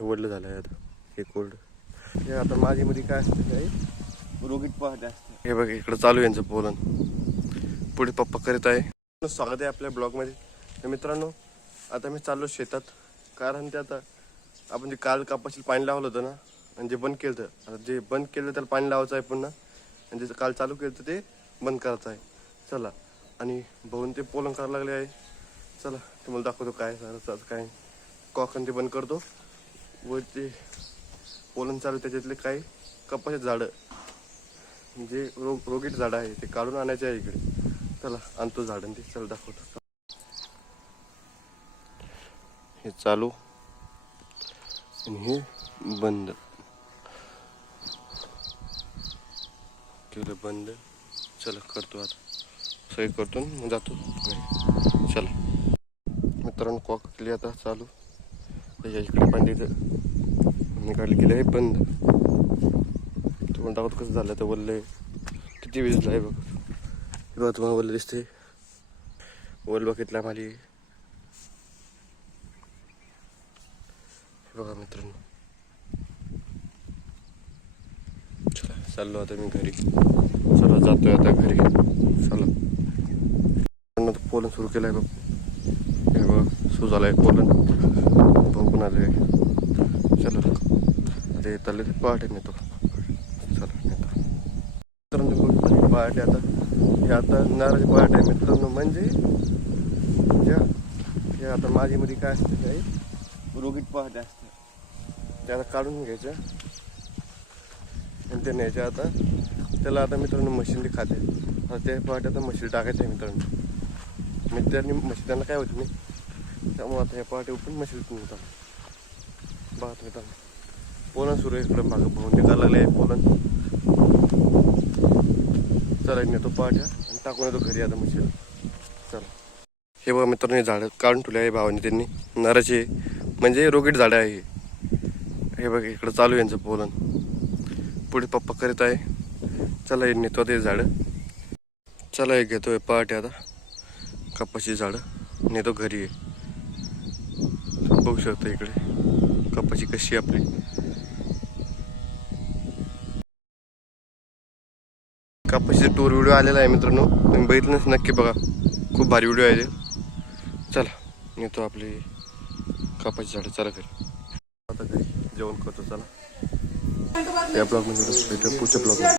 हे वडलं झालं आहे आता हे कोल्ड. हे आता माझीमध्ये काय असतं काही रोगीट पहाटे असते. हे बघ इकडं चालू आहे यांचं पोलन. पुढे पप्पा करीत आहे. स्वागत आहे आपल्या ब्लॉगमध्ये. तर मित्रांनो आता मी चाललो शेतात, कारण ते आता आपण जे काल कापाशीला पाणी लावलं होतं ना, आणि जे बंद केलं होतं, आता जे बंद केलं त्याला पाणी लावायचं आहे पुन्हा, आणि जे काल चालू केलं होतं ते बंद करायचं आहे. चला, आणि भाऊन ते पोलन करायला लागले आहे. चला तुम्हाला दाखवतो काय सर काय कॉकन ते बंद करतो व ते पोलन चालू त्याच्यातले काही कपाशीचे झाडं जे रोगीट झाडं आहे ते काढून आणायचे आहे इकडे. चला आणतो झाडं ते, चला दाखवतो. हे चालू आणि हे बंद केलं बंद. चला करतो आता सही करतो मग जातो. चला मित्रांनो कॉक केली आता चालू. त्याच्या इकडे पाणी निघाले गेले आहे बंद. तुम्हाला दाखवतो कसं झालं. तर वल्ल किती विजलं आहे बघा. हे बघा तुम्हाला वल्ल दिसते. वल बघितला माझी. हे बघा मित्रांनो. चला चाललो आता मी घरी. चला जातोय आता घरी. चला पोलन सुरू केलं आहे बघ. हे बघा सुरू झालं आहे पोलन. बघून आले. चला अरे चालले ते पहाटे नेतो. चला नेतो मित्रांनो. पहाटे आता हे आता नारळ पहाटे आहे मित्रांनो. म्हणजे हे आता माझीमध्ये काय असतं काही रोगीट पहाटे असतं. ते आता काढून घ्यायचं आणि ते न्यायचं. आता त्याला आता मित्रांनो मशीनने खाते. आता ते पहाटे आता मशीन टाकायचं आहे मित्रांनो. मित्रांनी मशीन त्यांना काय होत नाही, त्यामुळे आता हे पहाटे उठून मशीन होतात. बघा मित्रांनो पोलन सुरू आहे इकडं. मागं भाऊन निघायला लागले आहे पोलन. चला नेतो पहाट्या आणि टाकून येतो घरी आता मशीन. चला हे बघा मित्रांनो हे झाडं काढून ठेवले आहे भावाने त्यांनी. नारळाचे म्हणजे रोगीट झाडं आहे. हे बघा इकडं चालू आहे यांचं पोलन. पुढे पप्पा करीत आहे. चला हे नेतो ते झाडं. चला हे घेतो पहाटे आता कपाशी झाडं नेतो घरी आहे. बघू शकता इकडे कपाशी कशी आपली. कपाशीचा टूर व्हिडिओ आलेला आहे मित्रांनो. तुम्ही बघितलं नक्की बघा. खूप भारी व्हिडिओ आहे ते. चला नेतो आपली कपाशी झाडं. चला घरी आता घरी जेवण करतो. चला त्या ब्लॉगमध्ये पुढच्या ब्लॉग